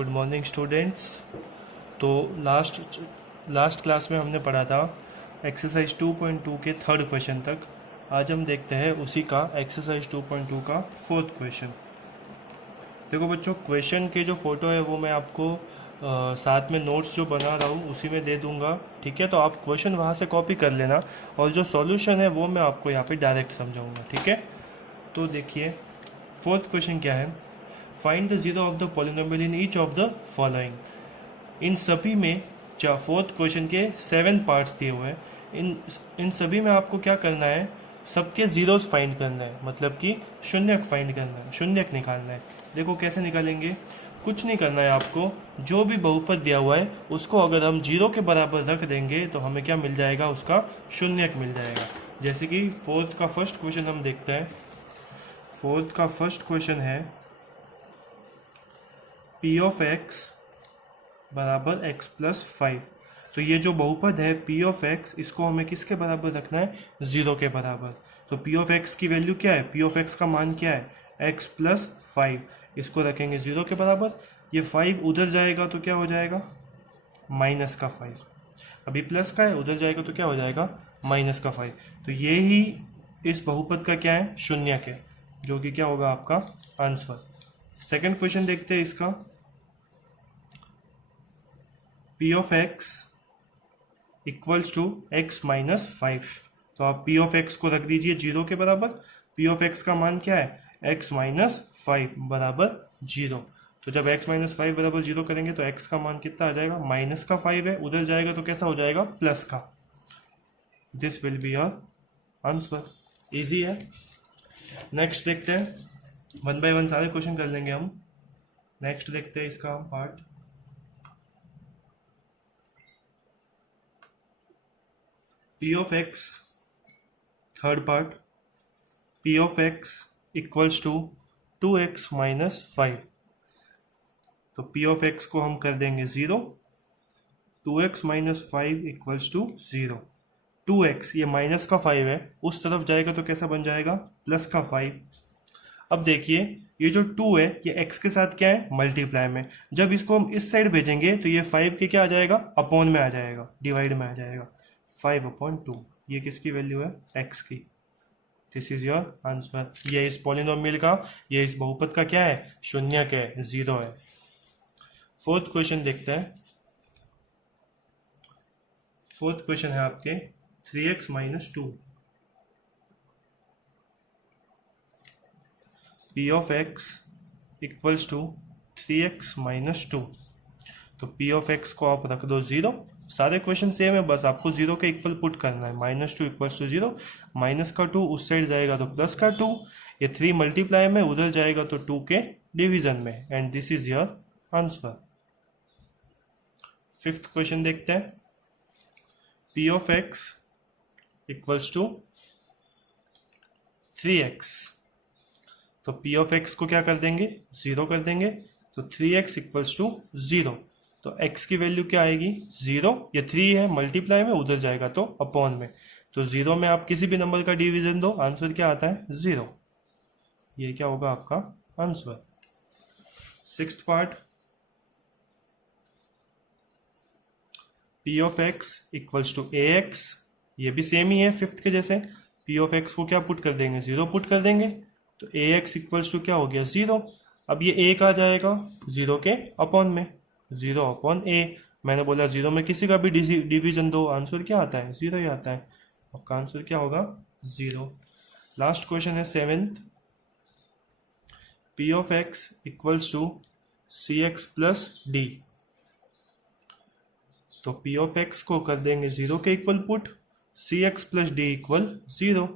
Good morning students. तो last class में हमने पढ़ा था एक्सरसाइज 2.2 के थर्ड क्वेश्चन तक। आज हम देखते हैं उसी का एक्सरसाइज 2.2 का फोर्थ क्वेश्चन। देखो बच्चों, क्वेश्चन के जो फ़ोटो है वो मैं आपको साथ में नोट्स जो बना रहा हूँ उसी में दे दूंगा, ठीक है। तो आप क्वेश्चन वहाँ से कॉपी कर लेना और जो सॉल्यूशन है वो मैं आपको यहाँ पे डायरेक्ट समझाऊंगा, ठीक है। तो देखिए फोर्थ क्वेश्चन क्या है, find the zero of the polynomial in each of the following. इन सभी में फोर्थ क्वेश्चन के 7 पार्ट्स दिए हुए हैं। इन सभी में आपको क्या करना है, सबके जीरोस फाइंड करना है, मतलब कि शून्यक फाइंड करना है, शून्यक निकालना है। देखो कैसे निकालेंगे, कुछ नहीं करना है आपको। जो भी बहुपद दिया हुआ है उसको अगर हम जीरो के बराबर रख देंगे तो हमें क्या मिल जाएगा, उसका शून्यक मिल जाएगा। जैसे कि फोर्थ का फर्स्ट क्वेश्चन हम देखते हैं। फोर्थ का फर्स्ट क्वेश्चन है p ऑफ x बराबर x प्लस 5। तो ये जो बहुपद है p ऑफ x, इसको हमें किसके बराबर रखना है, जीरो के बराबर। तो p ऑफ x की वैल्यू क्या है, p ऑफ x का मान क्या है, x प्लस 5। इसको रखेंगे जीरो के बराबर। ये 5 उधर जाएगा तो क्या हो जाएगा, माइनस का 5। अभी प्लस का है, उधर जाएगा तो क्या हो जाएगा, माइनस का 5। तो ये ही इस बहुपद का क्या है, शून्यक है, जो कि क्या होगा आपका आंसर। सेकंड क्वेश्चन देखते हैं इसका, p of x equals to x minus 5। तो आप p ऑफ x को रख दीजिए जीरो के बराबर। p ऑफ x का मान क्या है, x माइनस 5 बराबर जीरो। तो जब x माइनस 5 बराबर जीरो करेंगे तो x का मान कितना आ जाएगा, माइनस का 5 है, उधर जाएगा तो कैसा हो जाएगा, प्लस का। This will be your answer. Easy है। नेक्स्ट देखते हैं, 1 बाय 1 सारे क्वेश्चन कर लेंगे हम। नेक्स्ट देखते हैं इसका part, p of x third part, p of x equals to 2x minus 5। तो p ऑफ x को हम कर देंगे zero, 2x minus 5 equals to zero. 2x ये माइनस का 5 है, उस तरफ जाएगा तो कैसा बन जाएगा, प्लस का 5। अब देखिए ये जो 2 है ये x के साथ क्या है, मल्टीप्लाई में। जब इसको हम इस साइड भेजेंगे तो ये 5 के क्या आ जाएगा, अपॉन में आ जाएगा, डिवाइड में आ जाएगा। 5/2 ये किसकी वैल्यू है, x की। This is your answer. ये इस पॉलिनोमियल का, ये इस बहुपद का क्या है, शून्यक है, जीरो है। फोर्थ क्वेश्चन देखते हैं। फोर्थ क्वेश्चन है आपके 3x minus 2। p of x equals to 3x minus 2। तो p ऑफ x को आप रख दो जीरो। सारे क्वेश्चन सेम है, बस आपको जीरो के इक्वल पुट करना है। Minus 2 equals to zero, minus का 2 उस साइड जाएगा तो प्लस का 2। ये 3 मल्टीप्लाई में, उधर जाएगा तो 2 के डिवीजन में। And this is your answer. Fifth question देखते हैं, p of x equals to 3x। तो p ऑफ x को क्या कर देंगे, जीरो कर देंगे। तो 3x इक्वल्स टू जीरो। तो x की वैल्यू क्या आएगी, जीरो। ये 3 है, मल्टीप्लाई में, उधर जाएगा तो अपॉन में। तो जीरो में आप किसी भी नंबर का डिवीजन दो, आंसर क्या आता है, जीरो। ये क्या होगा आपका answer. Sixth part, p of x equals to ax। ये भी सेम ही है फिफ्थ के जैसे। p ऑफ x को क्या पुट कर देंगे, जीरो पुट कर देंगे। तो ax इक्वल्स टू क्या हो गया, जीरो। अब ये a का जाएगा जीरो के अपॉन में, जीरो अपॉन a। मैंने बोला जीरो में किसी का भी डिवीजन दो, आंसर क्या आता है, जीरो ही आता है। आपका आंसर क्या होगा, जीरो। लास्ट क्वेश्चन है seventh, p of x equals to cx plus d। तो p ऑफ x को कर देंगे जीरो के equal put, cx plus d equal zero.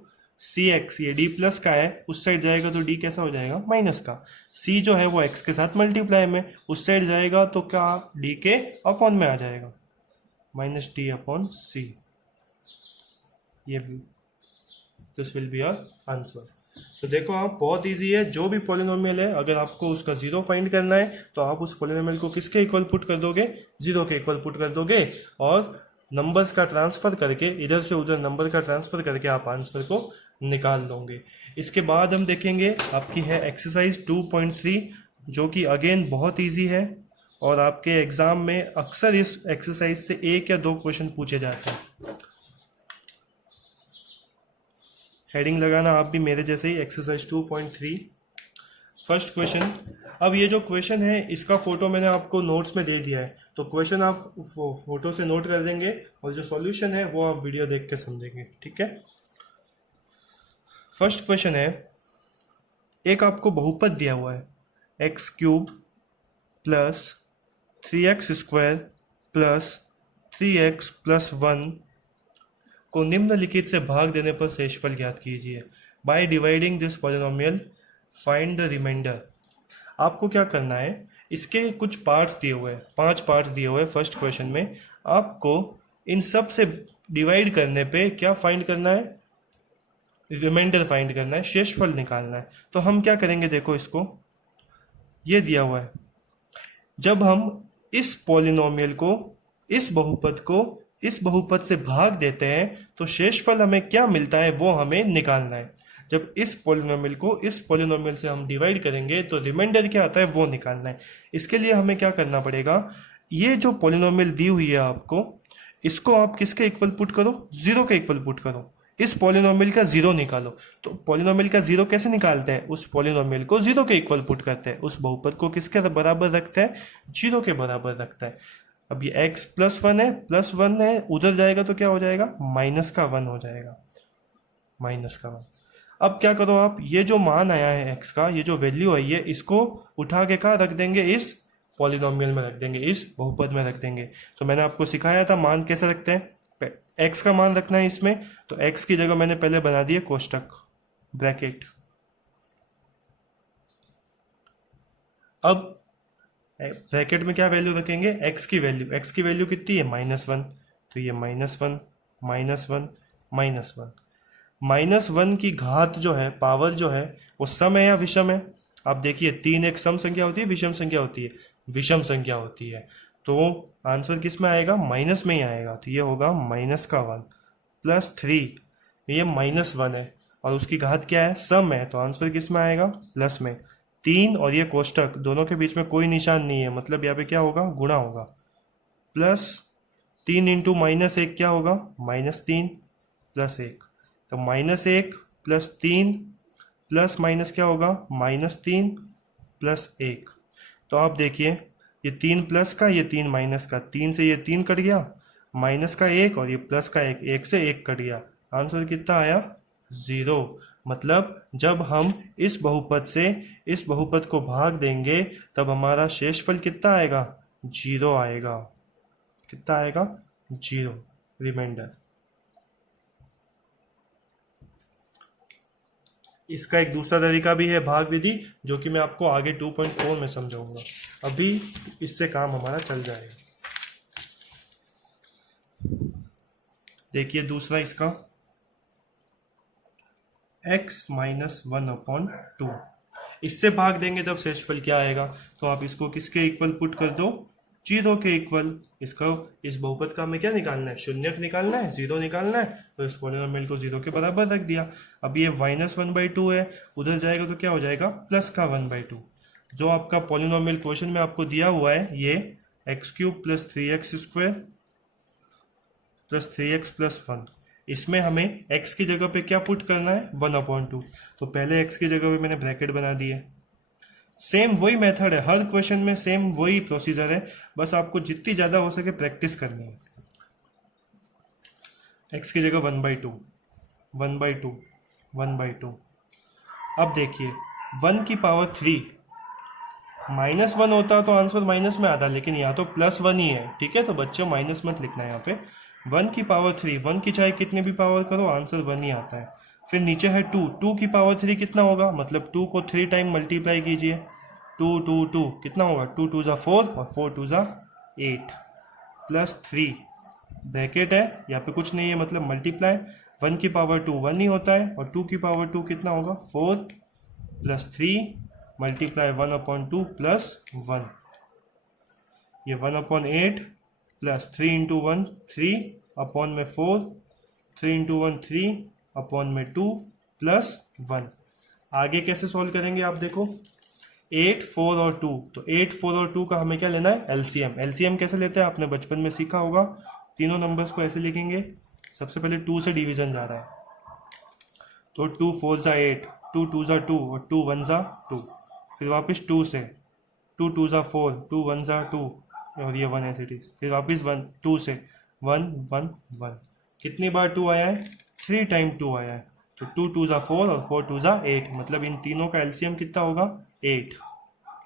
cx ये d प्लस का है, उस साइड जाएगा तो d कैसा हो जाएगा, माइनस का। c जो है वो x के साथ मल्टीप्लाई में, उस साइड जाएगा तो क्या, d के अपॉन में आ जाएगा, माइनस d अपॉन c। ये this will be your answer. तो देखो आप, बहुत इजी है। जो भी पॉलिनोमियल है, अगर आपको उसका जीरो फाइंड करना है तो आप उस पॉलिनोमियल को किसके इक्वल पुट कर दोगे, जीरो के इक्वल पुट कर दोगे। और नंबर्स का ट्रांसफर करके, इधर से उधर नंबर का ट्रांसफर करके आप आंसर को निकाल लोगे। इसके बाद हम देखेंगे आपकी है एक्सरसाइज 2.3, जो कि अगेन बहुत इजी है और आपके एग्जाम में अक्सर इस एक्सरसाइज से 1 या 2 क्वेश्चन पूछे जाते हैं। हेडिंग लगाना आप भी मेरे जैसे ही, एक्सरसाइज 2.3 फर्स्ट क्वेश्चन। अब ये जो क्वेश्चन है इसका फोटो मैंने आपको नोट्स में दे दिया है, तो क्वेश्चन आप फोटो से नोट कर देंगे और जो सॉल्यूशन है वो आप वीडियो देख के समझेंगे, ठीक है। फर्स्ट क्वेश्चन है, एक आपको बहुपद दिया हुआ है x³ plus 3x² plus 3x plus 1 को निम्नलिखित से भाग देने पर शेषफल ज्ञात कीजिए। By dividing this polynomial find the remainder. आपको क्या करना है, इसके कुछ पार्ट्स दिए हुए हैं, 5 पार्ट्स दिए हुए हैं फर्स्ट क्वेश्चन में। आपको इन सब से डिवाइड करने पे क्या फाइंड करना है, रिमाइंडर फाइंड करना है, शेषफल निकालना है। तो हम क्या करेंगे, देखो इसको, ये दिया हुआ है, जब हम इस पॉलिनोमियल को, इस बहुपद को इस बहुपद से भाग देते हैं तो शेषफल हमें क्या मिलता है वो हमें निकालना है। जब इस पॉलिनोमियल को इस पॉलिनोमियल से हम डिवाइड करेंगे तो रिमाइंडर क्या आता है वो निकालना है। इसके लिए हमें क्या करना पड़ेगा, ये जो पॉलिनोमियल दी हुई है आपको, इसको आप किसके इक्वल पुट करो, 0 के इक्वल पुट करो। इस पॉलिनोमियल का 0 निकालो। तो पॉलिनोमियल का 0 कैसे निकालते हैं, उस पॉलिनोमियल को 0 के इक्वल पुट करते हैं, उस बहुपद को किसके बराबर रखते हैं, 0 के बराबर रखता है। अब ये x प्लस 1 है, प्लस 1 है, उधर जाएगा तो क्या हो जाएगा, माइनस का 1 हो जाएगा, माइनस का 1। अब क्या करो आप, ये जो मान आया है x का, ये जो वैल्यू आई है, इसको उठा के कहाँ रख देंगे, इस पॉलिनोमियल में रख देंगे, इस बहुपद में रख देंगे। तो मैंने आपको सिखाया था मान कैसे रखते हैं, x का मान रखना है इसमें, तो x की जगह मैंने पहले बना दिए कोष्टक, ब्रैकेट। अब ब्रैकेट में क्या वैल्यू रखेंगे, x की वैल्यू, x की वैल्यू कितनी है, -1, तो ये -1 -1 -1, -1 की घात जो है, पावर जो है, वो सम है या विषम है। आप देखिए 3 एक सम संख्या होती है, विषम संख्या होती है, विषम संख्या होती है, तो आंसर किस में आएगा, माइनस में ही आएगा। तो ये होगा -1 प्लस 3, ये -1 है और उसकी घात क्या है, सम है, तो आंसर किस में आएगा, प्लस में। 3 और ये कोष्टक दोनों के बीच में कोई निशान नहीं है, मतलब यहाँ पे क्या होगा, गुणा होगा। प्लस 3 इंटू -1 क्या होगा, -3 प्लस 1, तो -1 प्लस 3 प्लस माइनस क्या होगा, -3 प्लस 1। तो आप देखिए, ये 3 प्लस का, ये 3 माइनस का, 3 से ये 3 कट गया, माइनस का 1 और ये प्लस का 1, 1 से 1 कट गया, आंसर कितना आया, 0। मतलब जब हम इस बहुपद से इस बहुपद को भाग देंगे तब हमारा शेषफल कितना आएगा, 0 आएगा। कितना आएगा, 0, रिमाइंडर। इसका एक दूसरा तरीका भी है, भाग विधि, जो कि मैं आपको आगे 2.4 में समझाऊंगा। अभी इससे काम हमारा चल जाएगा। देखिए दूसरा इसका, x -1/2, इससे भाग देंगे तब शेषफल क्या आएगा। तो आप इसको किसके इक्वल पुट कर दो, 0 के इक्वल। इसका, इस बहुपद का हमें क्या निकालना है, शून्यक निकालना है, 0 निकालना है, तो इस पॉलिनोमियल को 0 के बराबर रख दिया। अब ये -1/2 है, उधर जाएगा तो क्या हो जाएगा, प्लस का 1/2। जो आपका पॉलिनोमियल क्वेश्चन में आपको दिया हुआ है, ये x³ plus 3x² plus 3x plus 1, इसमें हमें x की जगह पे क्या पुट करना है, 1/2। तो पहले x की जगह पे मैंने ब्रैकेट बना दिए। सेम वही मेथड है, हर क्वेश्चन में सेम वही प्रोसीजर है, बस आपको जितनी ज़्यादा हो सके प्रैक्टिस करनी है। x की जगह 1/2 1/2 1/2। अब देखिए 1 की पावर 3, -1 होता तो आंसर माइनस में आता, लेकिन यहाँ तो +1 ही है, ठीक है। तो बच्चों माइनस मत लिखना है यहाँ पे। 1 की पावर 3, 1 की चाहे कितने भी पावर करो आंसर 1 ही आता है। फिर नीचे है 2, 2 की पावर 3 कितना होगा, मतलब 2 को 3 टाइम मल्टीप्लाई कीजिए, 2 2 2 कितना होगा, 2 2 ज़ा 4 और 4 2 ज़ा 8 प्लस 3, ब्रैकेट है यहाँ पे कुछ नहीं है, मतलब मल्टीप्लाई। 1 की पावर 2 1 ही होता है, और 2 की पावर 2 कितना होगा, 4 प्लस 3 मल्टीप्लाई 1/2 प्लस 1, ये 1/8 प्लस 3 इंटू 1 3 अपॉन में 4, 3 इंटू 1 3 अपॉन में 2 प्लस 1। आगे कैसे सॉल्व करेंगे आप देखो, 8, 4 और 2, तो 8, 4 और 2 का हमें क्या लेना है, एलसीएम। एलसीएम कैसे लेते हैं आपने बचपन में सीखा होगा, तीनों नंबर्स को ऐसे लिखेंगे, सबसे पहले 2 से डिवीजन जा रहा है, तो 2 4 ज़ा 8, 2 2 ज़ा 2 और 2 1 ज़ा 2, फिर वापस 2 से 2 2 ज़ा 4, 2 1 ज़ा 2 और ये 1 ऐसे, फिर वापस 2 से 1 1 1, कितनी बार 2 आया है, 3 टाइम 2 आया है, तो 2 2 ज़ा 4 और 4 2 ज़ा 8, मतलब इन तीनों का एलसीएम कितना होगा, 8।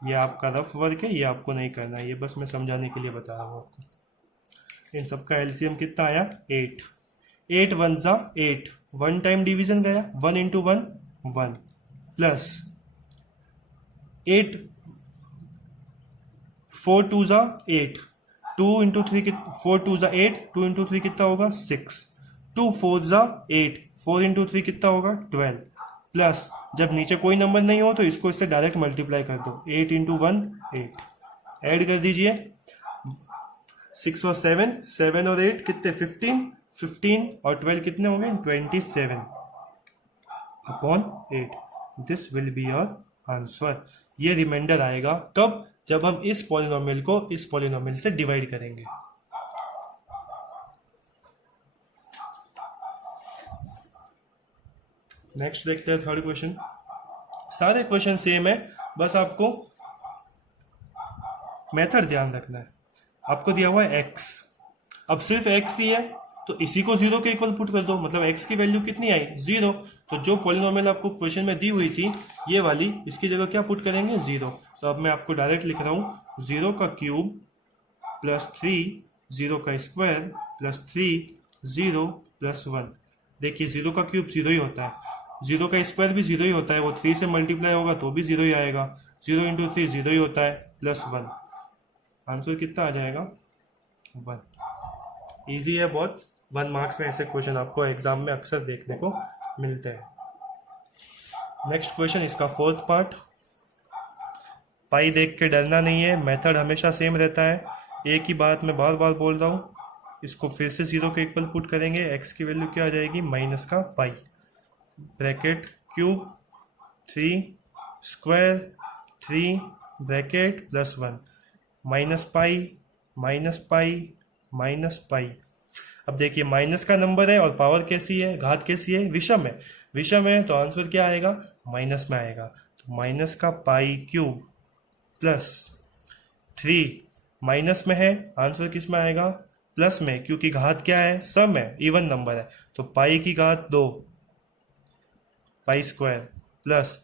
ये आपका रफ वर्क है, ये आपको नहीं करना है, ये बस मैं समझाने के लिए बता रहा हूँ आपको। इन सबका एलसीएम कितना आया, 8। 8 1 ज़ा 8, 1 टाइम डिवीजन गया, 1 इंटू 1 1, प्लस 8 4 2 ज़ा 8, 2 इंटू 3 4 2 ज़ा 8, 2 इंटू 3 कितना होगा 6, 2 4 ज़ा 8, 4 इंटू 3 कितना होगा 12, प्लस जब नीचे कोई नंबर नहीं हो तो इसको इससे डायरेक्ट मल्टीप्लाई कर दो, 8 इंटू 1 8, ऐड कर दीजिए, 6 और 7, 7 और 8 कितने 15, 15 और 12 कितने हो गए 27 upon 8, this will be your answer. ये रिमाइंडर आएगा कब, जब हम इस पॉलिनोमियल को इस पॉलिनोमियल से डिवाइड करेंगे। नेक्स्ट देखते हैं थर्ड क्वेश्चन। सारे क्वेश्चन सेम है, बस आपको मेथड ध्यान रखना है। आपको दिया हुआ है x, अब सिर्फ x ही है तो इसी को 0 के इक्वल पुट कर दो, मतलब x की वैल्यू कितनी आई 0, तो जो पॉलिनोमियल आपको क्वेश्चन में दी हुई थी ये वाली, इसकी जगह क्या पुट करेंगे 0। तो अब मैं आपको डायरेक्ट लिख रहा हूँ 0 का क्यूब प्लस 3, 0 का स्क्वायर प्लस 3, 0 प्लस 1। देखिए 0 का क्यूब 0 ही होता है, 0 का स्क्वायर भी 0 ही होता है, वो 3 से मल्टीप्लाई होगा तो भी 0 ही आएगा, 0 इंटू 3 0 ही होता है, प्लस 1, आंसर कितना आ जाएगा 1। ईजी है बहुत, 1 मार्क्स में ऐसे क्वेश्चन आपको एग्जाम में अक्सर देखने को मिलते हैं। नेक्स्ट क्वेश्चन, इसका फोर्थ पार्ट। पाई देख के डरना नहीं है, मेथड हमेशा सेम रहता है, एक ही बात मैं बार बार बोल रहा हूँ। इसको फिर से 0 के इक्वल पुट करेंगे, x की वैल्यू क्या आ जाएगी माइनस का pi, bracket cube 3 square 3 bracket plus 1, minus pi minus pi minus pi. अब देखिए माइनस का नंबर है और पावर कैसी है, घात कैसी है, विषम है, विषम है तो आंसर क्या आएगा माइनस में आएगा, तो माइनस का पाई क्यूब प्लस 3, माइनस में है आंसर किस में आएगा प्लस में, क्योंकि घात क्या है सम है, इवन नंबर है, तो पाई की घात 2 पाई स्क्वायर प्लस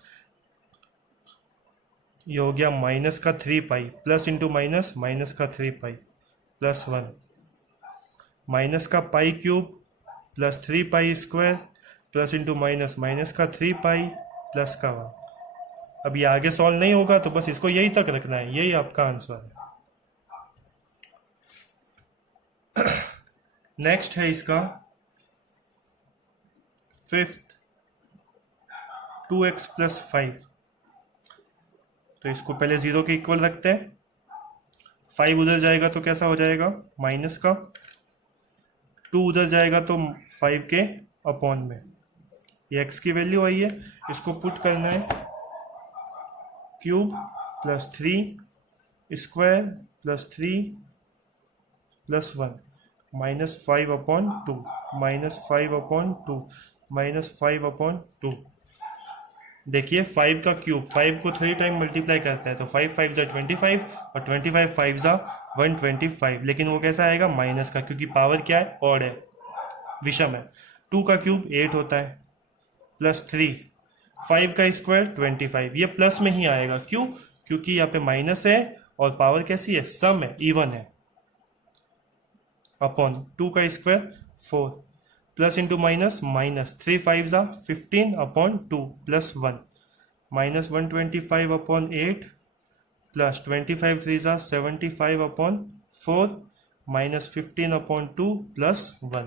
ये हो गया माइनस का 3 पाई, प्लस इंटू माइनस, माइनस का 3 पाई प्लस 1, माइनस का पाई cube plus 3 pi square plus into minus, minus का 3 पाई प्लस का 1। अब ये आगे सॉल्व नहीं होगा तो बस इसको यही तक रखना है, यही आपका आंसर है। नेक्स्ट है इसका फिफ्थ, 2x प्लस 5, तो इसको पहले 0 के इक्वल रखते हैं, 5 उधर जाएगा तो कैसा हो जाएगा माइनस का, 2 उधर जाएगा तो 5 के अपॉन में, ये x की वैल्यू आई है, इसको पुट करना है cube plus 3 square plus 3 plus 1, minus 5 upon 2, minus 5 upon 2, minus 5 upon 2। देखिए 5 का क्यूब 5 को 3 टाइम मल्टीप्लाई करता है, तो 5 5 ज़ा 25 और 25 5 ज़ा 125, लेकिन वो कैसा आएगा माइनस का, क्योंकि पावर क्या है ऑड है, विषम है। 2 का क्यूब 8 होता है प्लस 3, 5 का स्क्वायर 25, ये प्लस में ही आएगा, क्यों, क्योंकि यहाँ पे माइनस है और पावर कैसी है सम है, इवन है, अपॉन 2 का square 4 plus into minus, minus 3 5 ज़ा 15 upon 2 plus 1, minus 125 upon 8 plus 25 3 ज़ा 75 अपॉन 4 माइनस 15 अपॉन 2 प्लस 1।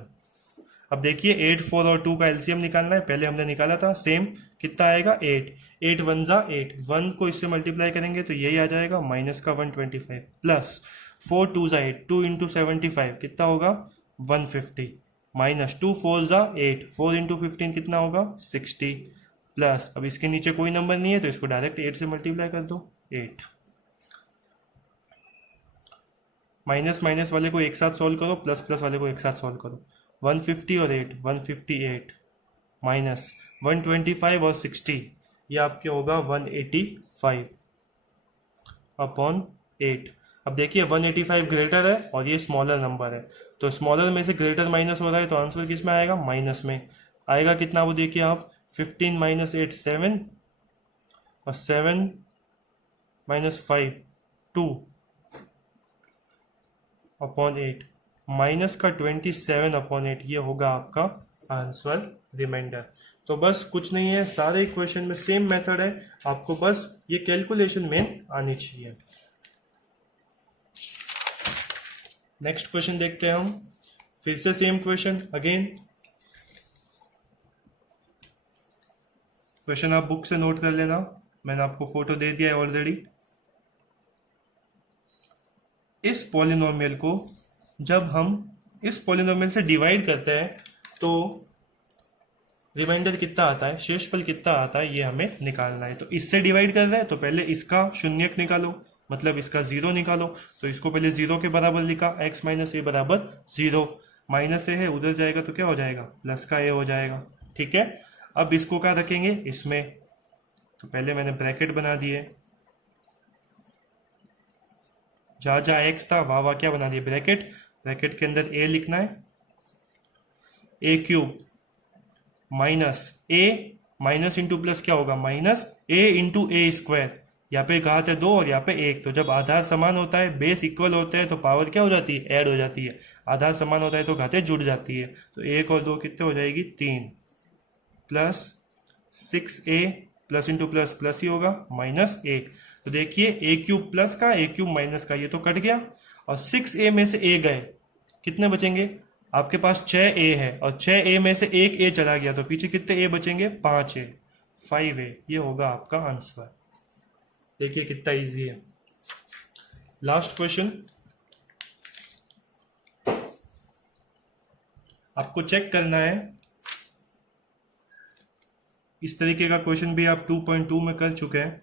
अब देखिए 8 4 और 2 का एलसीएम निकालना है, पहले हमने निकाला था सेम, कितना आएगा 8, 8 1 ज़ा 8, 1 को इससे मल्टीप्लाई करेंगे तो यही आ जाएगा माइनस का 125 प्लस 4 2 ज़ा 8, 2 इंटू 75 कितना होगा 150, माइनस 2 4 ज़ा 8, 4 इंटू 15 कितना होगा 60, प्लस अब इसके नीचे कोई नंबर नहीं है तो इसको डायरेक्ट 8 से मल्टीप्लाई कर दो, 8। माइनस माइनस वाले को एक साथ सॉल्व करो, प्लस प्लस वाले को एक साथ सॉल्व करो। 150 और 8, 158 माइनस 125 और 60, ये आपके होगा 185 अपॉन 8। अब देखिए 185 ग्रेटर है और ये स्मॉलर नंबर है, तो स्मॉलर में से ग्रेटर माइनस हो रहा है, तो आंसर किस में आएगा? माइनस में आएगा। कितना वो देखिए आप, 15 माइनस 8 7 और 7 माइनस 5 2 अपॉन 8 माइनस का 27 अपॉन 8, ये होगा आपका आंसर रिमाइंडर। तो बस कुछ नहीं है, सारे इक्वेशन में सेम मेथड है, आपको बस ये कैलकुलेशन में आनी चाहिए। नेक्स्ट क्वेश्चन देखते हैं हम, फिर से सेम क्वेश्चन अगेन। क्वेश्चन आप बुक से नोट कर लेना, मैंने आपको फोटो दे दिया है ऑलरेडी। इस पॉलिनोमियल को जब हम इस पॉलिनोमियल से डिवाइड करते हैं तो रिमाइंडर कितना आता है, शेषफल कितना आता है, ये हमें निकालना है। तो इससे डिवाइड कर रहे हैं तो पहले इसका शून्यक निकालो, मतलब इसका जीरो निकालो। तो इसको पहले जीरो के बराबर लिखा, x माइनस ए बराबर जीरो। माइनस ए है, उधर जाएगा तो क्या हो जाएगा? प्लस का ए हो जाएगा। ठीक है, अब इसको क्या रखेंगे इसमें, तो पहले मैंने ब्रैकेट बना दिए, जहाँ जहाँ एक्स था वहाँ वहाँ क्या बना दिए? ब्रैकेट। ब्रैकेट के अंदर ए लिखना है, ए क्यूब माइनस ए, माइनस इंटू प्लस क्या होगा? माइनस ए इंटू ए स्क्वायर। यहाँ पे घात है 2 और यहाँ पे 1, तो जब आधार समान होता है, बेस इक्वल होते हैं, तो पावर क्या हो जाती है? ऐड हो जाती है। आधार समान होता है तो घातें जुड़ जाती है, तो 1 और 2 कितने हो जाएगी? 3 plus 6a plus into plus plus ही होगा माइनस ए। तो देखिए ए क्यूब प्लस का, ए क्यूब माइनस का, ये तो कट गया, और 6a में से a गए, कितने बचेंगे? आपके पास 6a है और 6a में से एक a चला गया, तो पीछे कितने a बचेंगे? 5a, 5a। ये होगा आपका आंसर। देखिए कितना इजी है। लास्ट क्वेश्चन, आपको चेक करना है, इस तरीके का क्वेश्चन भी आप 2.2 में कर चुके हैं।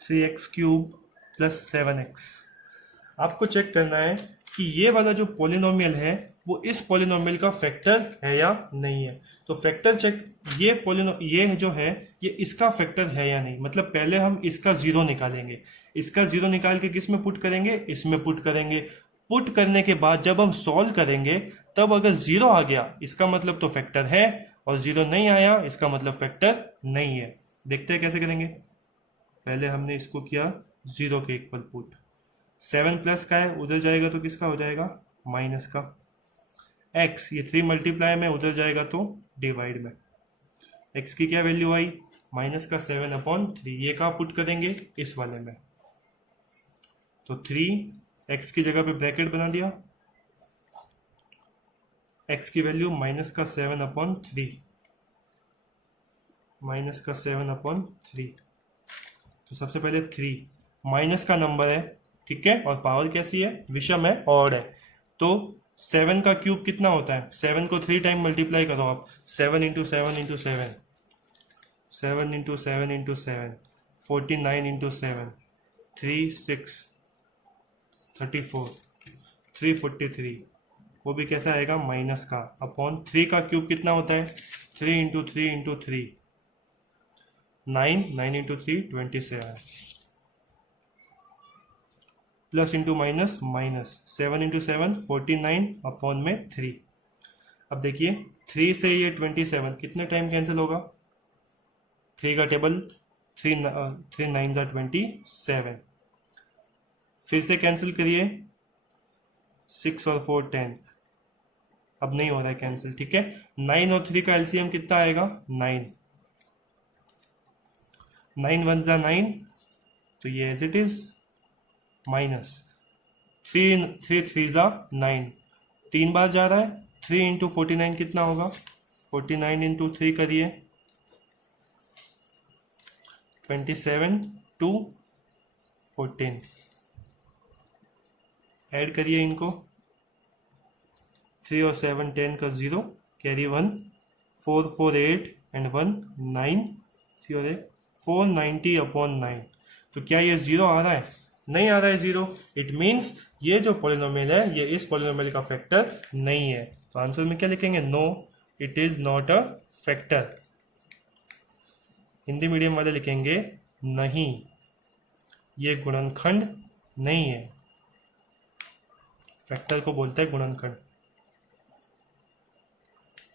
3x cube plus 7x। आपको चेक करना है कि ये वाला जो पॉलिनोमियल है वो इस पॉलिनोमियल का फैक्टर है या नहीं है। तो फैक्टर चेक, ये जो है ये इसका फैक्टर है या नहीं, मतलब पहले हम इसका जीरो निकालेंगे। इसका जीरो निकाल के किस में पुट करेंगे? इसमें पुट करेंगे। पुट करने के बाद जब हम सॉल्व करेंगे तब अगर जीरो आ गया इसका मतलब तो फैक्टर है, और जीरो नहीं आया इसका मतलब फैक्टर नहीं है। देखते हैं कैसे करेंगे। पहले हमने इसको किया जीरो के इक्वल पुट, 7 प्लस का है, उधर जाएगा तो किसका हो जाएगा? माइनस का। x, ये 3 मल्टीप्लाई में, उधर जाएगा तो डिवाइड में। x की क्या वैल्यू आई? माइनस का 7 अपॉन 3। ये कहाँ पुट करेंगे? इस वाले में। तो 3 x की जगह पे ब्रैकेट बना दिया, x की वैल्यू माइनस का 7 अपॉन 3, माइनस का 7 अपॉन 3। तो सबसे पहले 3 माइनस का नंबर है, ठीक है, और पावर कैसी है? विषम है, ऑड है। तो 7 का क्यूब कितना होता है? 7 को 3 टाइम मल्टीप्लाई करो आप, 7 into 7 into 7, 7 into 7 into 7, 49 into 7, 3 6 34, 343। वो भी कैसा आएगा? माइनस का, अपॉन 3 का क्यूब कितना होता है? 3 into 3 into 3, 9, 9 into 3 27, plus into minus minus, 7 into 7 49 upon में 3। अब देखिए 3 से ये 27 कितने टाइम कैंसिल होगा? 3 का टेबल, 3 9 जा 27। फिर से कैंसिल करिए, 6 और 4 10। अब नहीं हो रहा है कैंसिल, ठीक है। 9 और 3 का एलसीएम कितना आएगा? 9, 9 1 जा 9, तो ये एज इट इज माइनस 3 3 जा 9, 3 बार जा रहा है। 3 इंटू 49 कितना होगा? 49 इंटू 3 करिए, 27 टू 14, ऐड करिए इनको, 3 और 7 10 का 0, कैरी 1, 4 4 8, एंड 1 9 490/9। तो क्या ये 0 आ रहा है? नहीं आ रहा है 0। इट मीन्स ये जो पॉलिनोमियल है ये इस पॉलिनोमियल का फैक्टर नहीं है। तो आंसर में क्या लिखेंगे? No, it is not a factor. Hindi medium वाले लिखेंगे नहीं, ये गुणनखंड नहीं है। फैक्टर को बोलते हैं गुणनखंड।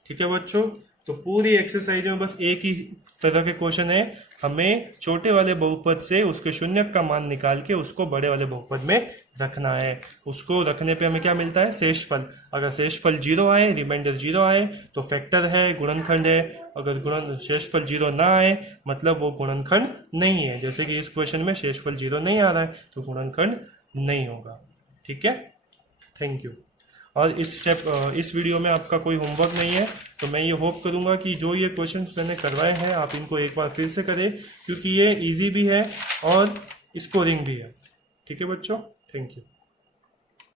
ठीक है बच्चों, तो पूरी एक्सरसाइज में बस एक ही तरह के क्वेश्चन है। हमें छोटे वाले बहुपद से उसके शून्यक का मान निकाल के उसको बड़े वाले बहुपद में रखना है। उसको रखने पे हमें क्या मिलता है? शेषफल। अगर शेषफल 0 आए, रिमाइंडर 0 आए तो फैक्टर है, गुणनखंड है। अगर शेषफल 0 ना आए मतलब वो गुणनखंड नहीं है। जैसे कि इस क्वेश्चन में शेषफल 0 नहीं आ रहा है तो गुणनखंड नहीं होगा। ठीक है, थैंक यू। और इस वीडियो में आपका कोई होमवर्क नहीं है, तो मैं ये होप करूंगा कि जो ये क्वेश्चंस मैंने करवाए हैं आप इनको एक बार फिर से करें, क्योंकि ये इजी भी है और स्कोरिंग भी है। ठीक है बच्चों, थैंक यू।